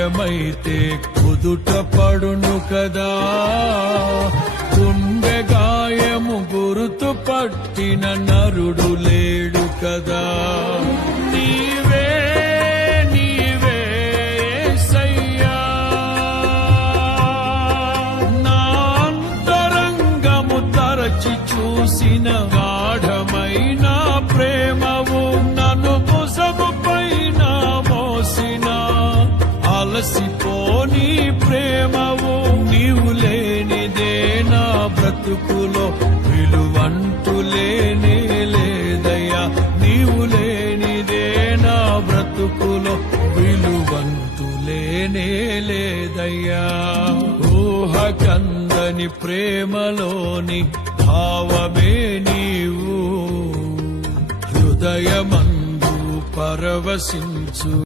గాయమైతే కుదుట పడును కదా, గుండె గాయము గురుతు పట్టిన నరుడు లేడు కదా. నీవే నీవే యేసయ్యా, నా అంతరంగము తరచి చూసిన గాఢమైన ప్రేమవు, నన్ను భుజముపైన మోసిన అలసిపోని ప్రేమవు. నీవు లేనిదే నా బ్రతుకులో విలువంటూ లేనే లేదయ్యా, నీవు లేనిదే నా బ్రతుకులో విలువంటూ లేనే లేదయ్యా. ఊహకందని ప్రేమలోని భావమే నీవు, హృదయమందు పరవశించు.